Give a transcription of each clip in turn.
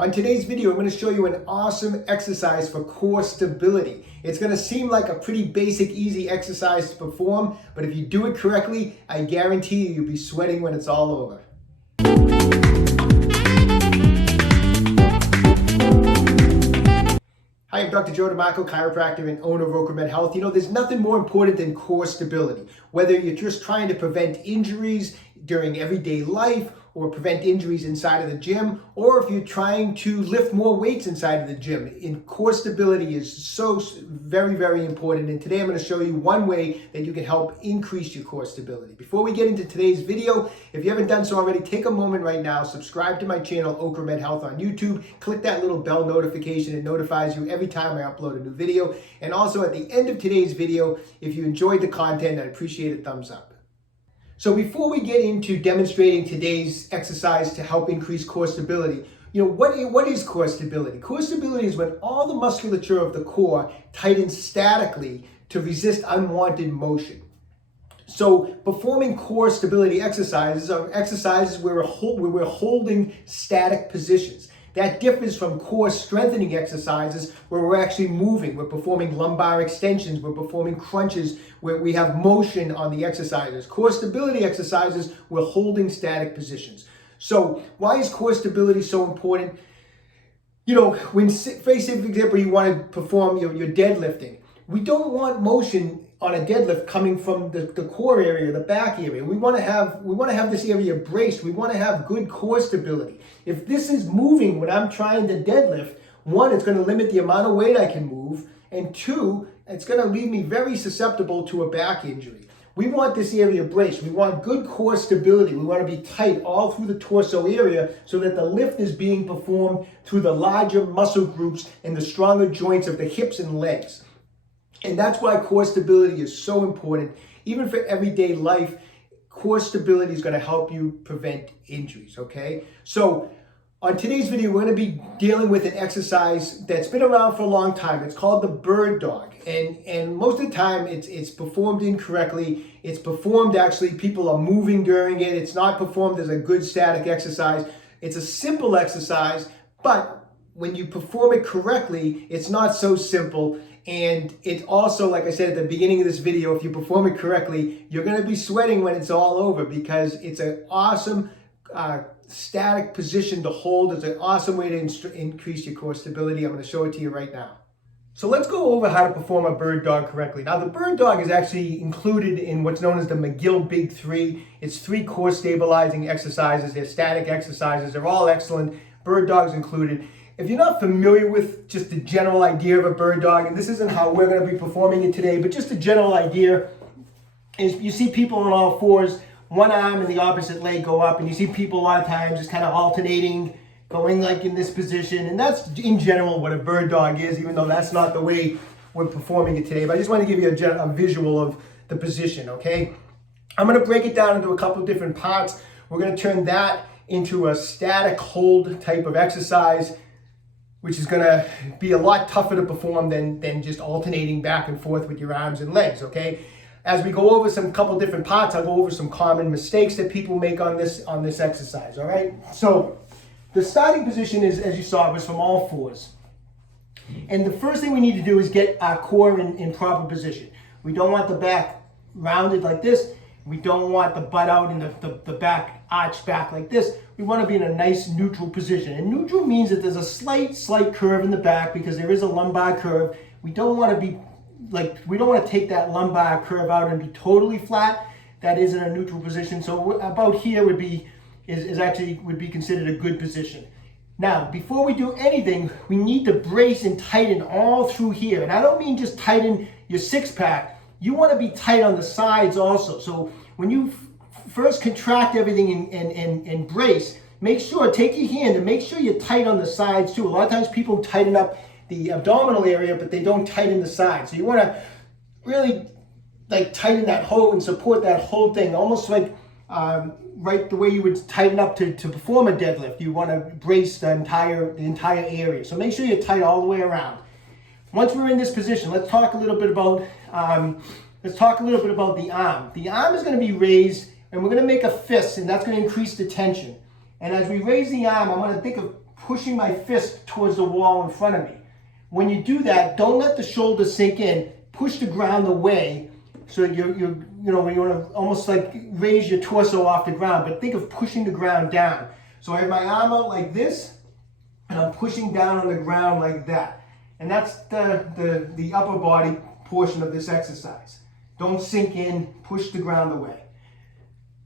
On today's video, I'm going to show you an awesome exercise for core stability. It's going to seem like a pretty basic, easy exercise to perform, but if you do it correctly, I guarantee you'll be sweating when it's all over. Hi, I'm Dr. DeMarco, chiropractor and owner of OcraMed Health. You know, there's nothing more important than core stability. Whether you're just trying to prevent injuries during everyday life, or prevent injuries inside of the gym, or if you're trying to lift more weights inside of the gym. Core stability is so very, very important. And today I'm going to show you one way that you can help increase your core stability. Before we get into today's video, if you haven't done so already, take a moment right now, subscribe to my channel, OcraMed Health on YouTube, click that little bell notification. It notifies you every time I upload a new video. And also at the end of today's video, if you enjoyed the content, I'd appreciate a thumbs up. So before we get into demonstrating today's exercise to help increase core stability, you know, what is core stability? Core stability is when all the musculature of the core tightens statically to resist unwanted motion. So performing core stability exercises are exercises where we're holding static positions. That differs from core strengthening exercises where we're actually moving. We're performing lumbar extensions, we're performing crunches, where we have motion on the exercises. Core stability exercises, we're holding static positions. So why is core stability so important? You know, when, say for example, you want to perform your deadlifting, we don't want motion on a deadlift coming from the core area, the back area. We want to have this area braced. We want to have good core stability. If this is moving when I'm trying to deadlift, one, it's going to limit the amount of weight I can move, and two, it's going to leave me very susceptible to a back injury. We want this area braced. We want good core stability. We want to be tight all through the torso area so that the lift is being performed through the larger muscle groups and the stronger joints of the hips and legs. And that's why core stability is so important. Even for everyday life, core stability is going to help you prevent injuries, okay? So on today's video, we're going to be dealing with an exercise that's been around for a long time. It's called the bird dog. And most of the time, it's performed incorrectly. It's performed, actually, people are moving during it. It's not performed as a good static exercise. It's a simple exercise, but when you perform it correctly, it's not so simple. And it also, like I said at the beginning of this video, if you perform it correctly, you're going to be sweating when it's all over because it's an awesome static position to hold. It's an awesome way to increase your core stability. I'm going to show it to you right now. So let's go over how to perform a bird dog correctly. Now, the bird dog is actually included in what's known as the McGill Big 3. It's 3 core stabilizing exercises. They're static exercises. They're all excellent. Bird dog's included. If you're not familiar with just the general idea of a bird dog, and this isn't how we're going to be performing it today, but just a general idea is you see people on all fours, one arm and the opposite leg go up, and you see people a lot of times just kind of alternating, going like in this position, and that's in general what a bird dog is, even though that's not the way we're performing it today. But I just want to give you a visual of the position, okay? I'm going to break it down into a couple of different parts. We're going to turn that into a static hold type of exercise, which is going to be a lot tougher to perform than just alternating back and forth with your arms and legs, okay? As we go over some couple different parts, I'll go over some common mistakes that people make on this exercise, all right? So the starting position is, as you saw, was from all fours. And the first thing we need to do is get our core in proper position. We don't want the back rounded like this. We don't want the butt out and the back arched back like this. We want to be in a nice neutral position. And neutral means that there's a slight curve in the back because there is a lumbar curve. We don't want to take that lumbar curve out and be totally flat. That is in a neutral position. So about here would be considered a good position. Now, before we do anything, we need to brace and tighten all through here. And I don't mean just tighten your six pack. You want to be tight on the sides also. So when you first contract everything and brace, take your hand and make sure you're tight on the sides too. A lot of times people tighten up the abdominal area, but they don't tighten the sides. So you want to really tighten that whole and support that whole thing, almost like right the way you would tighten up to perform a deadlift. You want to brace the entire area. So make sure you're tight all the way around. Once we're in this position, let's talk a little bit about the arm. The arm is going to be raised, and we're going to make a fist, and that's going to increase the tension. And as we raise the arm, I'm going to think of pushing my fist towards the wall in front of me. When you do that, don't let the shoulders sink in. Push the ground away, so you want to almost like raise your torso off the ground, but think of pushing the ground down. So I have my arm out like this, and I'm pushing down on the ground like that. And that's the upper body portion of this exercise. Don't sink in, push the ground away.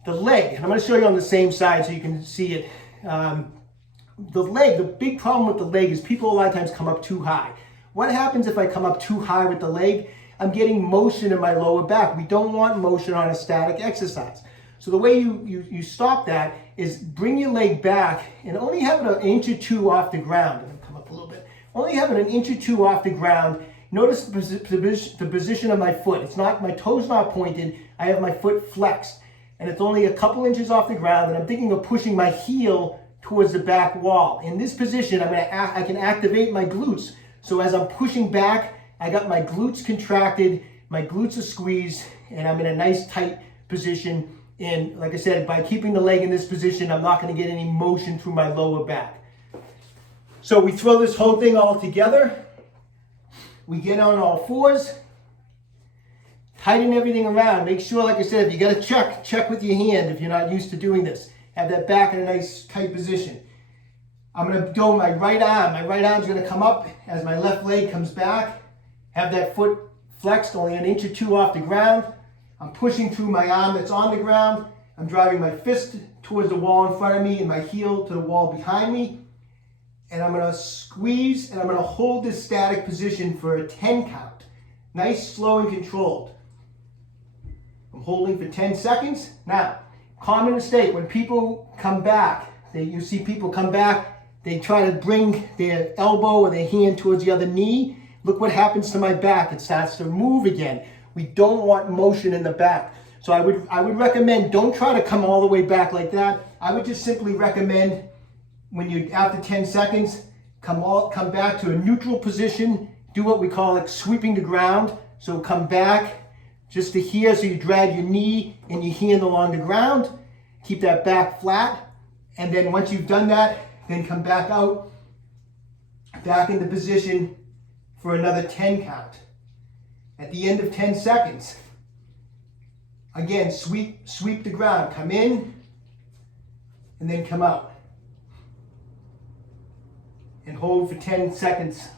The leg, and I'm going to show you on the same side so you can see it. The leg, the big problem with the leg is people a lot of times come up too high. What happens if I come up too high with the leg? I'm getting motion in my lower back. We don't want motion on a static exercise. So the way you stop that is bring your leg back and only have it an inch or two off the ground. I'm going to come up a little bit. Only have it an inch or two off the ground. Notice the position of my foot. It's not, my toe's not pointed. I have my foot flexed. And it's only a couple inches off the ground, and I'm thinking of pushing my heel towards the back wall. In this position, I can activate my glutes. So as I'm pushing back, I got my glutes contracted, my glutes are squeezed, and I'm in a nice tight position. And like I said, by keeping the leg in this position, I'm not going to get any motion through my lower back. So we throw this whole thing all together. We get on all fours. Tighten everything around. Make sure, like I said, if you got to check with your hand if you're not used to doing this. Have that back in a nice tight position. I'm going to go my right arm. My right arm's going to come up as my left leg comes back. Have that foot flexed only an inch or two off the ground. I'm pushing through my arm that's on the ground. I'm driving my fist towards the wall in front of me and my heel to the wall behind me. And I'm going to squeeze and I'm going to hold this static position for a 10 count. Nice, slow, and controlled. I'm holding for 10 seconds. Now, common mistake, when people come back, you see people come back, they try to bring their elbow or their hand towards the other knee. Look what happens to my back. It starts to move again. We don't want motion in the back. So I would recommend, don't try to come all the way back like that. I would just simply recommend when you, after 10 seconds, come back to a neutral position. Do what we call like sweeping the ground. So come back just to here, so you drag your knee and your hand along the ground. Keep that back flat. And then once you've done that, then come back out, back into position for another 10 count. At the end of 10 seconds, again, sweep the ground. Come in and then come out. And hold for 10 seconds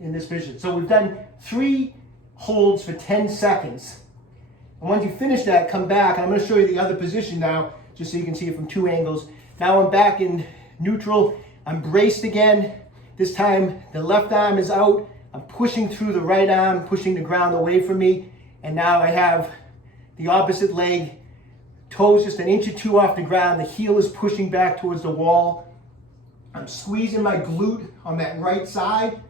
in this position. So we've done 3 holds for 10 seconds. And once you finish that, come back. I'm going to show you the other position now, just so you can see it from 2 angles. Now I'm back in neutral. I'm braced again. This time the left arm is out. I'm pushing through the right arm, pushing the ground away from me. And now I have the opposite leg, toes just an inch or 2 off the ground. The heel is pushing back towards the wall. I'm squeezing my glute on that right side.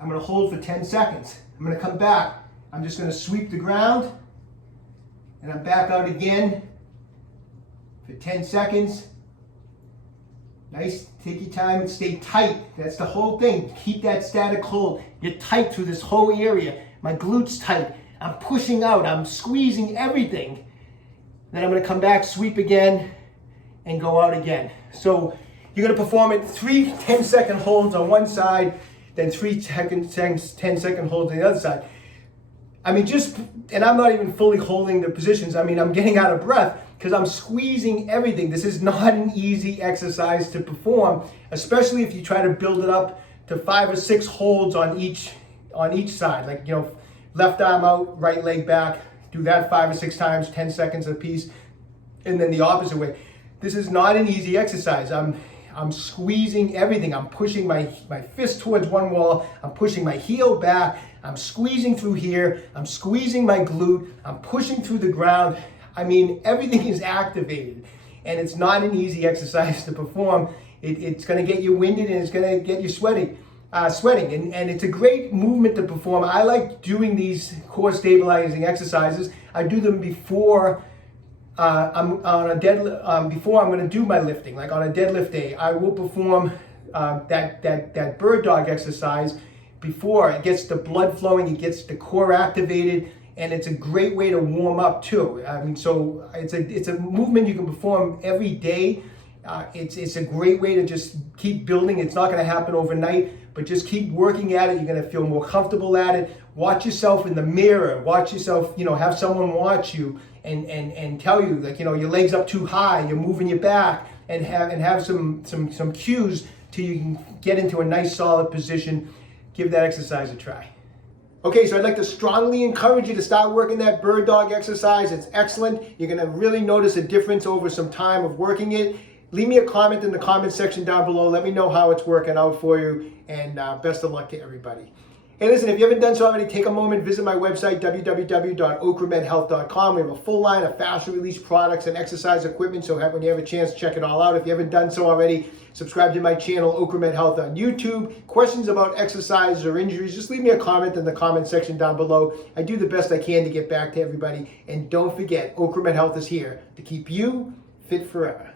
I'm going to hold for 10 seconds. I'm going to come back. I'm just going to sweep the ground. And I'm back out again for 10 seconds. Nice, take your time and stay tight. That's the whole thing. Keep that static hold. You're tight through this whole area. My glutes tight. I'm pushing out. I'm squeezing everything. Then I'm going to come back, sweep again, and go out again. So you're going to perform it 3 10-second holds on one side, then 3 10-second holds on the other side. I mean, and I'm not even fully holding the positions. I mean, I'm getting out of breath because I'm squeezing everything. This is not an easy exercise to perform, especially if you try to build it up to 5 or 6 holds on each side. Like, left arm out, right leg back. Do that 5 or 6 times, 10 seconds a piece, and then the opposite way. This is not an easy exercise. I'm squeezing everything. I'm pushing my fist towards one wall. I'm pushing my heel back. I'm squeezing through here. I'm squeezing my glute. I'm pushing through the ground. I mean, everything is activated, and it's not an easy exercise to perform. It's going to get you winded, and it's going to get you sweating, and it's a great movement to perform. I like doing these core stabilizing exercises. I do them before before I'm going to do my lifting. Like on a deadlift day, I will perform that bird dog exercise before. It gets the blood flowing, it gets the core activated, and it's a great way to warm up too. I mean, so it's a movement you can perform every day, It's a great way to just keep building. It's not going to happen overnight, but just keep working at it. You're going to feel more comfortable at it. Watch yourself in the mirror. Watch yourself, have someone watch you and tell you, like, your legs up too high, you're moving your back, and have some cues till you can get into a nice solid position. Give that exercise a try. Okay, so I'd like to strongly encourage you to start working that bird dog exercise. It's excellent. You're going to really notice a difference over some time of working it. Leave me a comment in the comment section down below. Let me know how it's working out for you, and best of luck to everybody. Hey, listen, if you haven't done so already, take a moment, visit my website, www.OcraMedHealth.com. We have a full line of fast-release products and exercise equipment, so when you have a chance, check it all out. If you haven't done so already, subscribe to my channel, OcraMed Health on YouTube. Questions about exercise or injuries, just leave me a comment in the comment section down below. I do the best I can to get back to everybody. And don't forget, OcraMed Health is here to keep you fit forever.